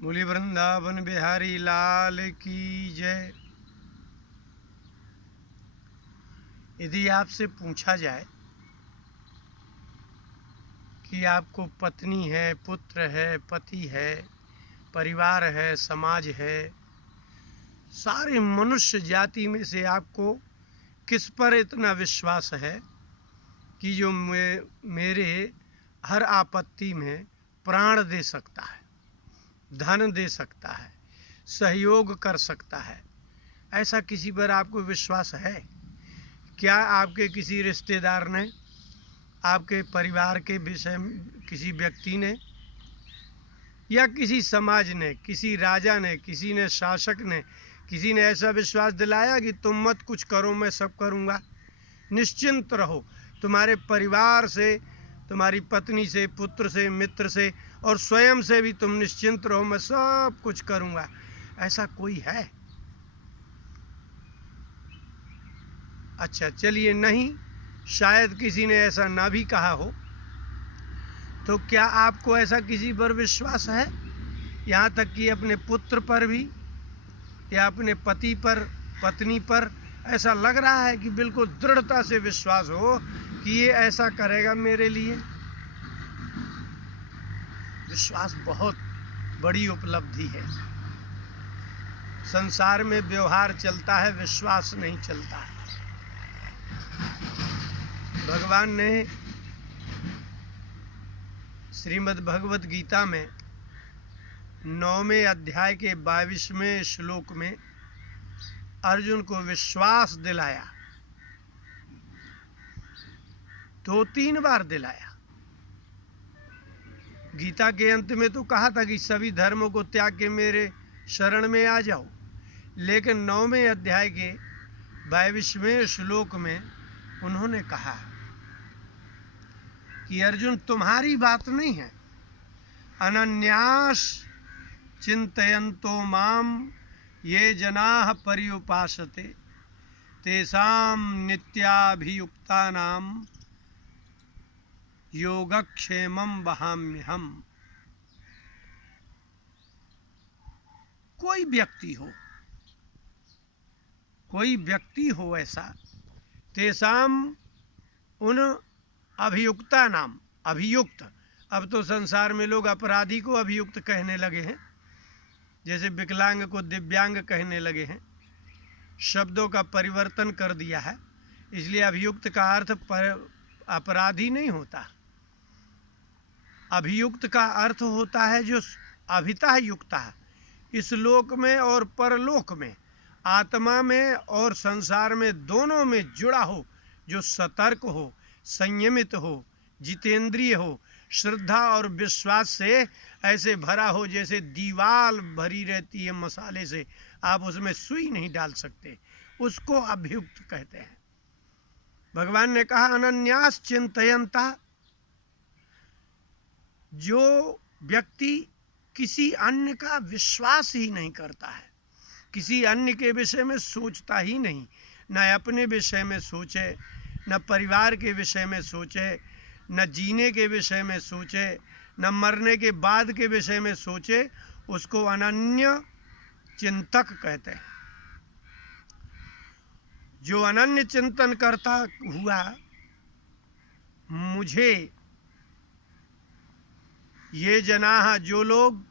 बोली वृंदावन बिहारी लाल की जय। यदि आपसे पूछा जाए कि आपको पत्नी है, पुत्र है, पति है, परिवार है, समाज है, सारे मनुष्य जाति में से आपको किस पर इतना विश्वास है कि जो मेरे हर आपत्ति में प्राण दे सकता है, धन दे सकता है, सहयोग कर सकता है, ऐसा किसी पर आपको विश्वास है? क्या आपके किसी रिश्तेदार ने, आपके परिवार के विषय में किसी व्यक्ति ने, या किसी समाज ने, किसी राजा ने, किसी ने, शासक ने, किसी ने ऐसा विश्वास दिलाया कि तुम मत कुछ करो, मैं सब करूँगा, निश्चिंत रहो, तुम्हारे परिवार से, तुम्हारी पत्नी से, पुत्र से, मित्र से और स्वयं से भी तुम निश्चिंत रहो, मैं सब कुछ करूँगा, ऐसा कोई है? अच्छा चलिए, नहीं, शायद किसी ने ऐसा ना भी कहा हो, तो क्या आपको ऐसा किसी पर विश्वास है? यहाँ तक कि अपने पुत्र पर भी या अपने पति पर, पत्नी पर ऐसा लग रहा है कि बिल्कुल दृढ़ता से विश्वास हो कि ये ऐसा करेगा मेरे लिए? विश्वास बहुत बड़ी उपलब्धि है। संसार में व्यवहार चलता है, विश्वास नहीं चलता है। भगवान ने श्रीमद् भगवत गीता में 9वें अध्याय के 22वें श्लोक में अर्जुन को विश्वास दिलाया, 2-3 बार दिलाया। गीता के अंत में तो कहा था कि सभी धर्मों को त्याग के मेरे शरण में आ जाओ, लेकिन 9वें अध्याय के 22वें श्लोक में उन्होंने कहा कि अर्जुन, तुम्हारी बात नहीं है, अनन्यास चिंतयन्तो माम ये जनाः पर्युपासते तेषां नित्याभियुक्तानां योगक्षेमं वहाम्यहम्। कोई व्यक्ति हो ऐसा, तेषां उन अभियुक्ता नाम, अभियुक्त, अब तो संसार में लोग अपराधी को अभियुक्त कहने लगे हैं, जैसे विकलांग को दिव्यांग कहने लगे हैं, शब्दों का परिवर्तन कर दिया है, इसलिए अभियुक्त का अर्थ अपराधी नहीं होता। अभियुक्त का अर्थ होता है जो अभितः युक्त है, इस लोक में और परलोक में, आत्मा में और संसार में, दोनों में जुड़ा हो, जो सतर्क हो, संयमित हो, जितेंद्रिय हो, श्रद्धा और विश्वास से ऐसे भरा हो जैसे दीवार भरी रहती है मसाले से, आप उसमें सुई नहीं डाल सकते, उसको अभियुक्त कहते हैं। भगवान ने कहा अनन्यास चिंतयन्ता, जो व्यक्ति किसी अन्य का विश्वास ही नहीं करता है, किसी अन्य के विषय में सोचता ही नहीं, न अपने विषय में सोचे, न परिवार के विषय में सोचे, न जीने के विषय में सोचे, न मरने के बाद के विषय में सोचे, उसको अनन्य चिंतक कहते हैं। जो अनन्य चिंतन करता हुआ मुझे, ये जनाः, जो लोग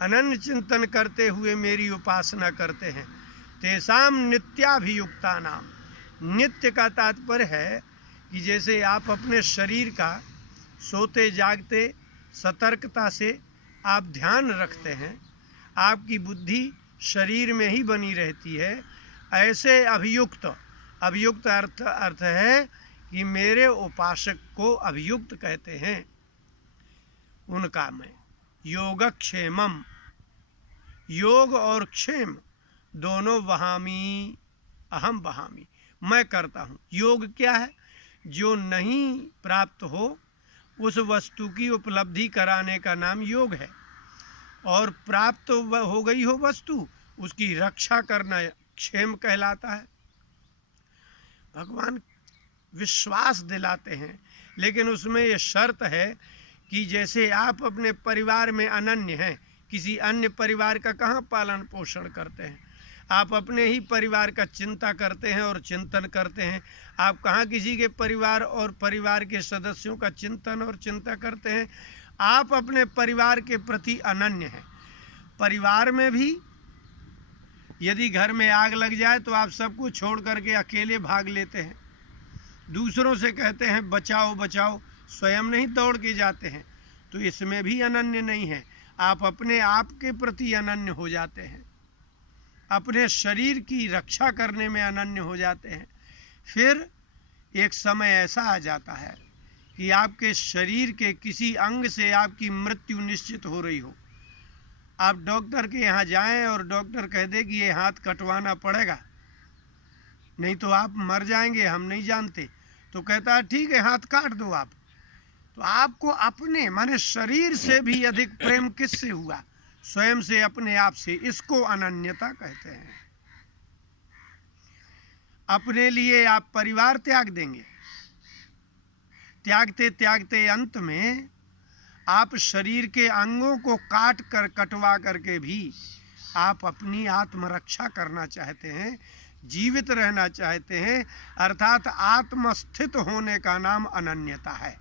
अनन्य चिंतन करते हुए मेरी उपासना करते हैं, तेषां नित्याभियुक्ता नाम, नित्य का तात्पर्य है कि जैसे आप अपने शरीर का सोते जागते सतर्कता से आप ध्यान रखते हैं, आपकी बुद्धि शरीर में ही बनी रहती है, ऐसे अभियुक्त, अभियुक्त अर्थ है कि मेरे उपासक को अभियुक्त कहते हैं। उनका मैं योगक्षेमम, योग और क्षेम दोनों वहामी, अहम वहामी, मैं करता हूँ। योग क्या है? जो नहीं प्राप्त हो उस वस्तु की उपलब्धि कराने का नाम योग है, और प्राप्त हो गई हो वस्तु, उसकी रक्षा करना क्षेम कहलाता है। भगवान विश्वास दिलाते हैं, लेकिन उसमें ये शर्त है कि जैसे आप अपने परिवार में अनन्य हैं, किसी अन्य परिवार का कहाँ पालन पोषण करते हैं। आप अपने ही परिवार का चिंता करते हैं और चिंतन करते हैं। आप कहाँ किसी के परिवार और परिवार के सदस्यों का चिंतन और चिंता करते हैं। आप अपने परिवार के प्रति अनन्य हैं। परिवार में भी यदि घर में आग लग जाए तो आप सबको छोड़ करके अकेले भाग लेते हैं, दूसरों से कहते हैं बचाओ बचाओ, स्वयं नहीं दौड़ के जाते हैं। तो इसमें भी अनन्य नहीं है। आप अपने आप के प्रति अनन्य हो जाते हैं, अपने शरीर की रक्षा करने में अनन्य हो जाते हैं। फिर एक समय ऐसा आ जाता है कि आपके शरीर के किसी अंग से आपकी मृत्यु निश्चित हो रही हो। आप डॉक्टर के यहाँ जाएं और डॉक्टर कह दे कि ये हाथ कटवाना पड़ेगा, नहीं तो आप मर जाएंगे, हम नहीं जानते। तो कहता है ठीक है, हाथ काट दो आप। तो आपको अपने माने शरीर से भी अधिक प्रेम किससे हुआ? स्वयं से, अपने आप से। इसको अनन्यता कहते हैं। अपने लिए आप परिवार त्याग देंगे, त्यागते त्यागते अंत में आप शरीर के अंगों को काट कर, कटवा करके भी आप अपनी आत्मरक्षा करना चाहते हैं, जीवित रहना चाहते हैं। अर्थात आत्मस्थित होने का नाम अनन्यता है।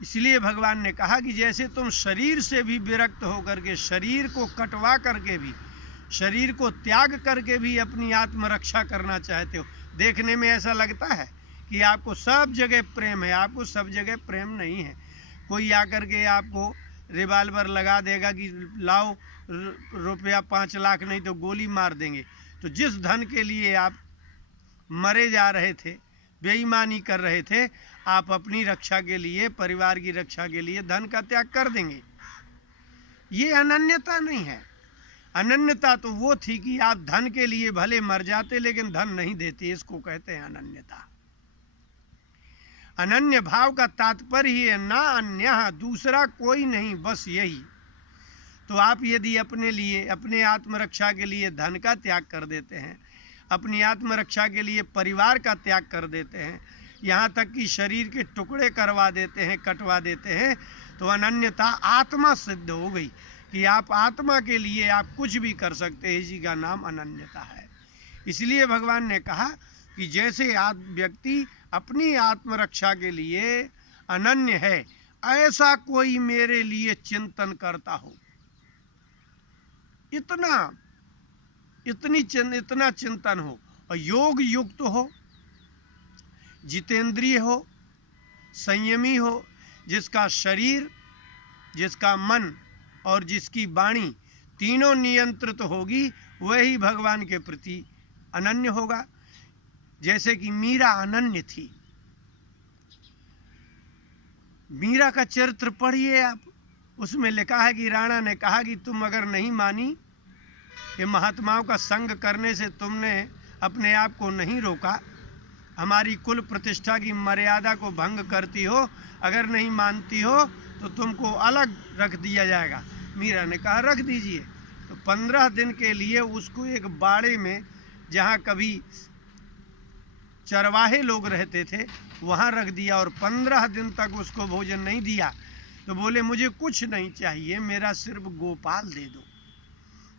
इसलिए भगवान ने कहा कि जैसे तुम शरीर से भी विरक्त होकर के, शरीर को कटवा करके भी, शरीर को त्याग करके भी अपनी आत्मरक्षा करना चाहते हो। देखने में ऐसा लगता है कि आपको सब जगह प्रेम है, आपको सब जगह प्रेम नहीं है। कोई आकर के आपको रिवाल्वर लगा देगा कि लाओ रुपया 5 लाख, नहीं तो गोली मार देंगे। तो जिस धन के लिए आप मरे जा रहे थे, बेईमानी कर रहे थे, आप अपनी रक्षा के लिए, परिवार की रक्षा के लिए धन का त्याग कर देंगे। ये अनन्यता नहीं है। अनन्यता तो वो थी कि आप धन के लिए भले मर जाते लेकिन धन नहीं देते। इसको कहते हैं अनन्यता। अनन्य भाव का तात्पर्य है ना अन्य, दूसरा कोई नहीं, बस यही। तो आप यदि अपने लिए, अपने आत्मरक्षा के लिए धन का त्याग कर देते हैं, अपनी आत्मरक्षा के लिए परिवार का त्याग कर देते हैं, यहाँ तक कि शरीर के टुकड़े करवा देते हैं, कटवा देते हैं, तो अनन्यता आत्मा सिद्ध हो गई कि आप आत्मा के लिए आप कुछ भी कर सकते हैं। इसी का नाम अनन्यता है। इसलिए भगवान ने कहा कि जैसे व्यक्ति अपनी आत्मरक्षा के लिए अनन्य है, ऐसा कोई मेरे लिए चिंतन करता हो, इतना चिंतन हो और योग युक्त हो, जितेंद्रिय हो, संयमी हो, जिसका शरीर, जिसका मन और जिसकी वाणी तीनों नियंत्रित होगी, वही भगवान के प्रति अनन्य होगा। जैसे कि मीरा अनन्य थी। मीरा का चरित्र पढ़िए आप, उसमें लिखा है कि राणा ने कहा कि तुम अगर नहीं मानी कि महात्माओं का संग करने से तुमने अपने आप को नहीं रोका, हमारी कुल प्रतिष्ठा की मर्यादा को भंग करती हो, अगर नहीं मानती हो तो तुमको अलग रख दिया जाएगा। मीरा ने कहा रख दीजिए। तो 15 दिन के लिए उसको एक बाड़े में, जहाँ कभी चरवाहे लोग रहते थे, वहाँ रख दिया और 15 दिन तक उसको भोजन नहीं दिया। तो बोले मुझे कुछ नहीं चाहिए, मेरा सिर्फ गोपाल दे दो।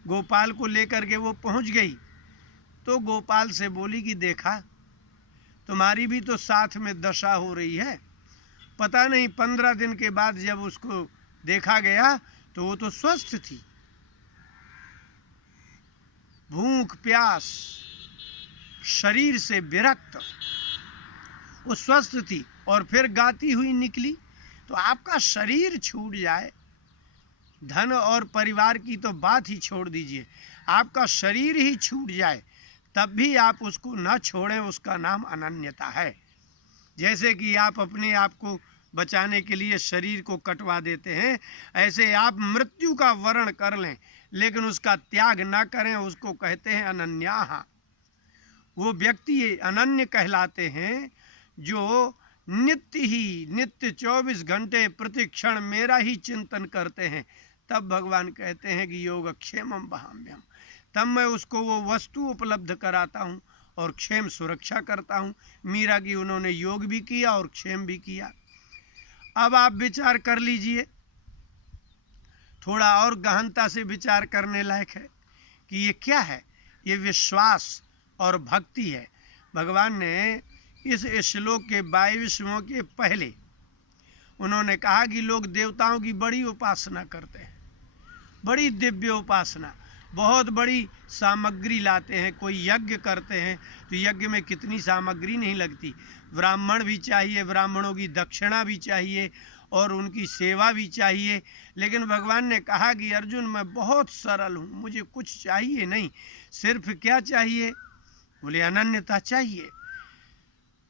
गोपाल को लेकर के वो पहुँच गई। तो गोपाल से बोली कि देखा, तुम्हारी भी तो साथ में दशा हो रही है। पता नहीं 15 दिन के बाद जब उसको देखा गया तो वो तो स्वस्थ थी, भूख प्यास शरीर से विरक्त, वो स्वस्थ थी और फिर गाती हुई निकली। तो आपका शरीर छूट जाए, धन और परिवार की तो बात ही छोड़ दीजिए, आपका शरीर ही छूट जाए तब भी आप उसको न छोड़ें, उसका नाम अनन्यता है। जैसे कि आप अपने आप को बचाने के लिए शरीर को कटवा देते हैं, ऐसे आप मृत्यु का वर्ण कर लें लेकिन उसका त्याग न करें, उसको कहते हैं अनन्याः। वो व्यक्ति अनन्य कहलाते हैं जो नित्य 24 घंटे प्रति क्षण मेरा ही चिंतन करते हैं। तब भगवान कहते हैं कि योगक्षेमं वहाम्यहम्, तब मैं उसको वो वस्तु उपलब्ध कराता हूँ और क्षेम सुरक्षा करता हूँ। मीरा की उन्होंने योग भी किया और क्षेम भी किया। अब आप विचार कर लीजिए, थोड़ा और गहनता से विचार करने लायक है कि ये क्या है। ये विश्वास और भक्ति है। भगवान ने इस श्लोक के 22वें के पहले उन्होंने कहा कि लोग देवताओं की बड़ी उपासना करते हैं, बड़ी दिव्य उपासना, बहुत बड़ी सामग्री लाते हैं। कोई यज्ञ करते हैं तो यज्ञ में कितनी सामग्री नहीं लगती, ब्राह्मण भी चाहिए, ब्राह्मणों की दक्षिणा भी चाहिए और उनकी सेवा भी चाहिए। लेकिन भगवान ने कहा कि अर्जुन मैं बहुत सरल हूँ, मुझे कुछ चाहिए नहीं। सिर्फ क्या चाहिए? बोले अनन्यता चाहिए।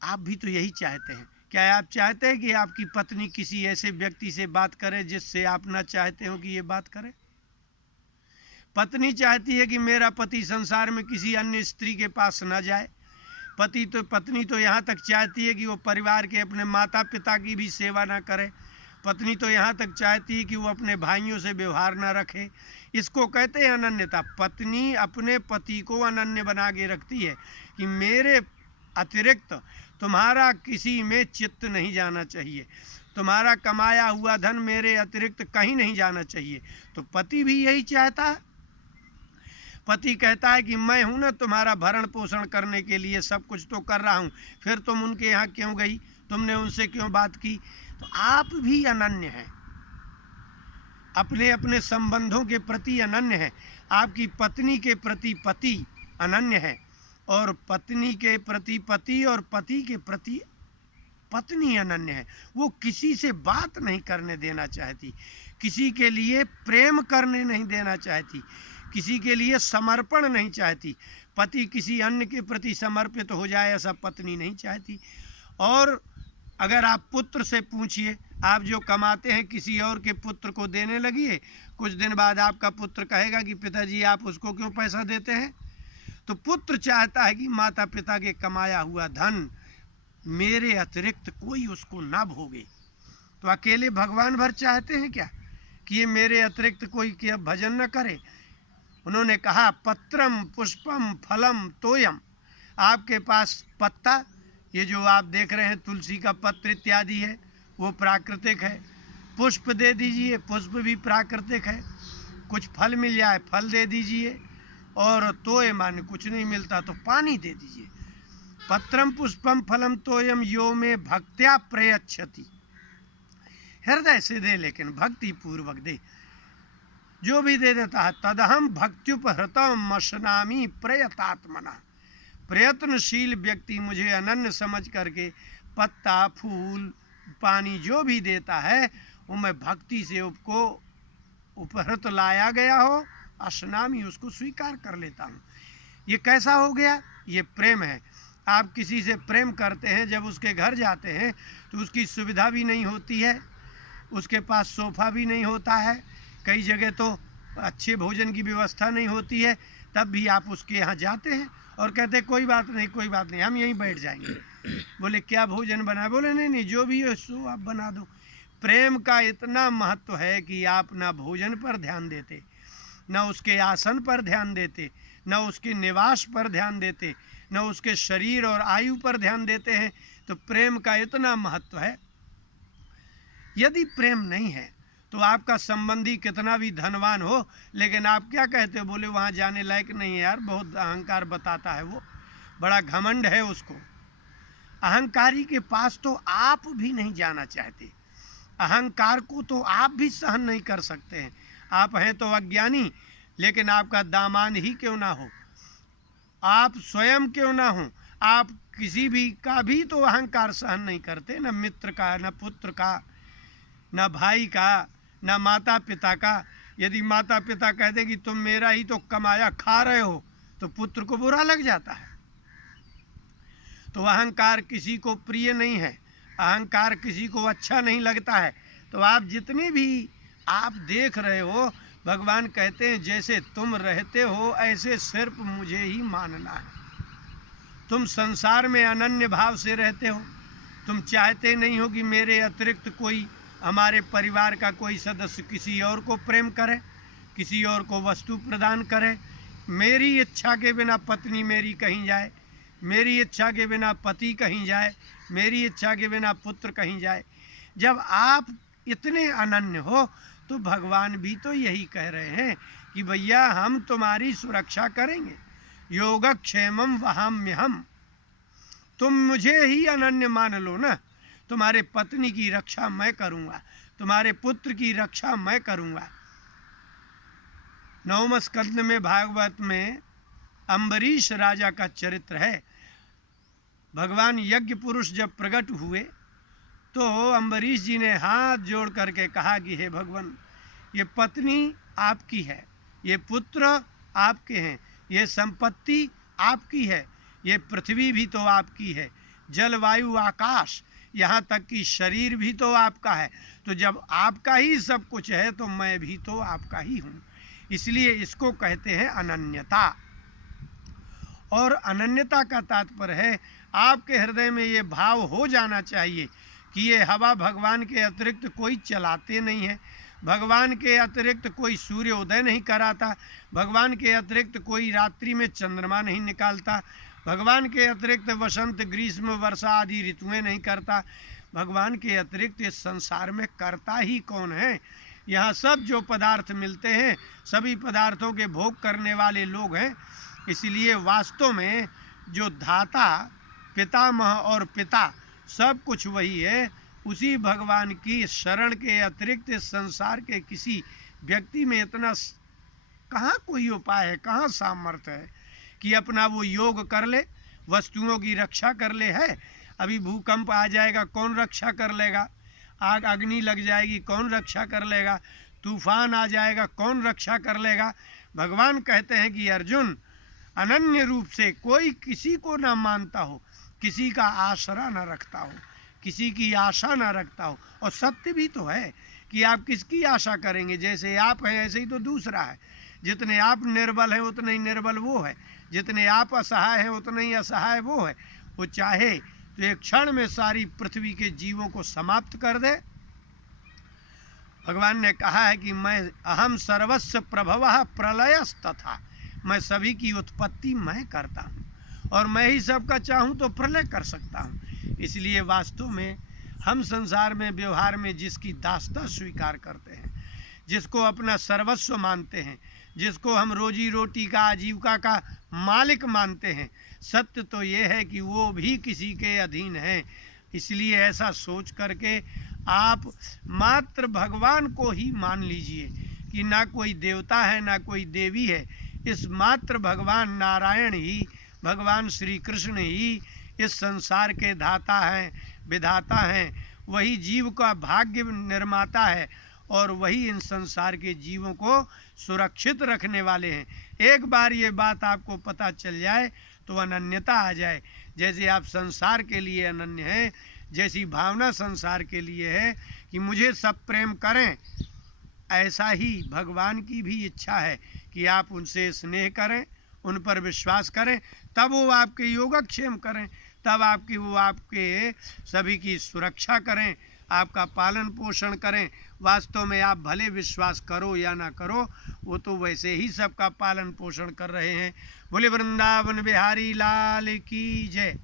आप भी तो यही चाहते हैं। क्या आप चाहते हैं कि आपकी पत्नी किसी ऐसे व्यक्ति से बात करे जिससे आप ना चाहते हो कि ये बात करे? पत्नी चाहती है कि मेरा पति संसार में किसी अन्य स्त्री के पास न जाए। पत्नी तो यहाँ तक चाहती है कि वो परिवार के अपने माता पिता की भी सेवा ना करे। पत्नी तो यहाँ तक चाहती है कि वो अपने भाइयों से व्यवहार ना रखे। इसको कहते हैं अनन्यता। पत्नी अपने पति को अनन्य बना के रखती है कि मेरे अतिरिक्त तुम्हारा किसी में चित्त नहीं जाना चाहिए, तुम्हारा कमाया हुआ धन मेरे अतिरिक्त कहीं नहीं जाना चाहिए। तो पति भी यही चाहता है। पति कहता है कि मैं हूं ना तुम्हारा भरण पोषण करने के लिए, सब कुछ तो कर रहा हूं, फिर तुम उनके यहाँ क्यों गई, तुमने उनसे क्यों बात की? तो आप भी अनन्य हैं, अपने अपने संबंधों के प्रति अनन्य है। आपकी पत्नी के प्रति पति अनन्य है और पत्नी के प्रति पति और पति के प्रति पत्नी अनन्य है। वो किसी से बात नहीं करने देना चाहती, किसी के लिए प्रेम करने नहीं देना चाहती, किसी के लिए समर्पण नहीं चाहती। पति किसी अन्य के प्रति समर्पित हो जाए ऐसा पत्नी नहीं चाहती। और अगर आप पुत्र से पूछिए, आप जो कमाते हैं किसी और के पुत्र को देने लगिए, कुछ दिन बाद आपका पुत्र कहेगा कि पिताजी आप उसको क्यों पैसा देते हैं? तो पुत्र चाहता है कि माता पिता के कमाया हुआ धन मेरे अतिरिक्त कोई उसको ना भोगे। तो अकेले भगवान भर चाहते हैं क्या कि ये मेरे अतिरिक्त कोई क्या भजन न करे? उन्होंने कहा पत्रम पुष्पम फलम तोयम। आपके पास पत्ता, ये जो आप देख रहे हैं तुलसी का पत्र इत्यादि है, वो प्राकृतिक है। पुष्प दे दीजिए, पुष्प भी प्राकृतिक है। कुछ फल मिल जाए, फल दे दीजिए। और तोय माने कुछ नहीं मिलता तो पानी दे दीजिए। पत्रम पुष्पम फलम तोयम यो में भक्त्या प्रयच्छति। हृदय से दे, लेकिन भक्ति पूर्वक दे। जो भी दे देता है तदहम भक्त्युपहृतम मशनामी प्रयतात्मना। प्रयत्नशील व्यक्ति मुझे अनन्य समझ करके पत्ता, फूल, पानी जो भी देता है वो मैं भक्ति से उसको उपहृत लाया गया हो, अशनामी उसको स्वीकार कर लेता हूँ। ये कैसा हो गया? ये प्रेम है। आप किसी से प्रेम करते हैं, जब उसके घर जाते हैं तो उसकी सुविधा भी नहीं होती है, उसके पास सोफ़ा भी नहीं होता है, कई जगह तो अच्छे भोजन की व्यवस्था नहीं होती है, तब भी आप उसके यहाँ जाते हैं और कहते हैं कोई बात नहीं, कोई बात नहीं, हम यहीं बैठ जाएंगे। बोले क्या भोजन बना? बोले नहीं नहीं, जो भी है सो आप बना दो। प्रेम का इतना महत्व है कि आप ना भोजन पर ध्यान देते, न उसके आसन पर ध्यान देते, न उसके निवास पर ध्यान देते, न उसके शरीर और आयु पर ध्यान देते हैं। तो प्रेम का इतना महत्व है। यदि प्रेम नहीं है तो आपका संबंधी कितना भी धनवान हो, लेकिन आप क्या कहते हो? बोले वहाँ जाने लायक नहीं है यार, बहुत अहंकार बताता है, वो बड़ा घमंड है उसको। अहंकारी के पास तो आप भी नहीं जाना चाहते। अहंकार को तो आप भी सहन नहीं कर सकते हैं। आप हैं तो अज्ञानी, लेकिन आपका दामाद ही क्यों ना हो, आप स्वयं क्यों ना हो, आप किसी भी का भी तो अहंकार सहन नहीं करते, न मित्र का, न पुत्र का, न भाई का, न माता पिता का। यदि माता पिता कहते कि तुम मेरा ही तो कमाया खा रहे हो तो पुत्र को बुरा लग जाता है। तो अहंकार किसी को प्रिय नहीं है, अहंकार किसी को अच्छा नहीं लगता है। तो आप जितनी भी आप देख रहे हो, भगवान कहते हैं जैसे तुम रहते हो ऐसे सिर्फ मुझे ही मानना है। तुम संसार में अनन्य भाव से रहते हो, तुम चाहते नहीं हो कि मेरे अतिरिक्त कोई, हमारे परिवार का कोई सदस्य किसी और को प्रेम करे, किसी और को वस्तु प्रदान करे। मेरी इच्छा के बिना पत्नी मेरी कहीं जाए, मेरी इच्छा के बिना पति कहीं जाए, मेरी इच्छा के बिना पुत्र कहीं जाए। जब आप इतने अनन्य हो तो भगवान भी तो यही कह रहे हैं कि भैया हम तुम्हारी सुरक्षा करेंगे, योगक्षेमम वहाम्यहम, तुम मुझे ही अनन्य मान लो ना, तुम्हारे पत्नी की रक्षा मैं करूँगा, तुम्हारे पुत्र की रक्षा मैं करूँगा। 9वें स्कंद में भागवत में अम्बरीश राजा का चरित्र है। भगवान यज्ञ पुरुष जब प्रकट हुए तो अम्बरीश जी ने हाथ जोड़ करके कहा कि हे भगवान, ये पत्नी आपकी है, ये पुत्र आपके हैं, ये संपत्ति आपकी है, ये पृथ्वी भी तो आपकी है, जलवायु आकाश यहाँ तक कि शरीर भी तो आपका है। तो जब आपका ही सब कुछ है तो मैं भी तो आपका ही हूँ। इसलिए इसको कहते हैं अनन्यता। और अनन्यता का तात्पर्य है आपके हृदय में ये भाव हो जाना चाहिए कि ये हवा भगवान के अतिरिक्त कोई चलाते नहीं है, भगवान के अतिरिक्त कोई सूर्योदय नहीं कराता, भगवान के अतिरिक्त कोई रात्रि में चंद्रमा नहीं निकालता, भगवान के अतिरिक्त वसंत ग्रीष्म वर्षा आदि ऋतुएं नहीं करता, भगवान के अतिरिक्त इस संसार में करता ही कौन है। यहाँ सब जो पदार्थ मिलते हैं सभी पदार्थों के भोग करने वाले लोग हैं। इसलिए वास्तव में जो धाता पितामह और पिता सब कुछ वही है। उसी भगवान की शरण के अतिरिक्त इस संसार के किसी व्यक्ति में इतना कहाँ कोई उपाय है, कहाँ सामर्थ्य है कि अपना वो योग कर ले, वस्तुओं की रक्षा कर ले। है अभी भूकंप आ जाएगा, कौन रक्षा कर लेगा? आग अग्नि लग जाएगी, कौन रक्षा कर लेगा? तूफान आ जाएगा, कौन रक्षा कर लेगा? भगवान कहते हैं कि अर्जुन, अनन्य रूप से कोई किसी को ना मानता हो, किसी का आसरा ना रखता हो, किसी की आशा ना रखता हो। और सत्य भी तो है कि आप किसकी आशा करेंगे? जैसे आप हैं ऐसे ही तो दूसरा है। जितने आप निर्बल हैं उतने ही निर्बल वो है, जितने आप असहाय हैं उतने ही असहाय वो है। वो चाहे तो एक क्षण में सारी पृथ्वी के जीवों को समाप्त कर दे। भगवान ने कहा है कि मैं अहम सर्वस्व प्रभवः प्रलयस्तथा, मैं सभी की उत्पत्ति मैं करता हूँ और मैं ही सबका चाहूँ तो प्रलय कर सकता हूँ। इसलिए वास्तव में हम संसार में व्यवहार में जिसकी दासता स्वीकार करते हैं, जिसको अपना सर्वस्व मानते हैं, जिसको हम रोजी रोटी का आजीविका का मालिक मानते हैं, सत्य तो ये है कि वो भी किसी के अधीन है। इसलिए ऐसा सोच करके आप मात्र भगवान को ही मान लीजिए कि ना कोई देवता है ना कोई देवी है। इस मात्र भगवान नारायण ही, भगवान श्री कृष्ण ही इस संसार के धाता हैं, विधाता हैं। वही जीव का भाग्य निर्माता है और वही इन संसार के जीवों को सुरक्षित रखने वाले हैं। एक बार ये बात आपको पता चल जाए तो अनन्यता आ जाए। जैसे आप संसार के लिए अनन्य हैं, जैसी भावना संसार के लिए है कि मुझे सब प्रेम करें, ऐसा ही भगवान की भी इच्छा है कि आप उनसे स्नेह करें, उन पर विश्वास करें, तब वो आपके योगक्षेम करें, तब वो आपके सभी की सुरक्षा करें, आपका पालन पोषण करें। वास्तव में आप भले विश्वास करो या ना करो, वो तो वैसे ही सबका पालन पोषण कर रहे हैं। बोले वृंदावन बिहारी लाल की जय।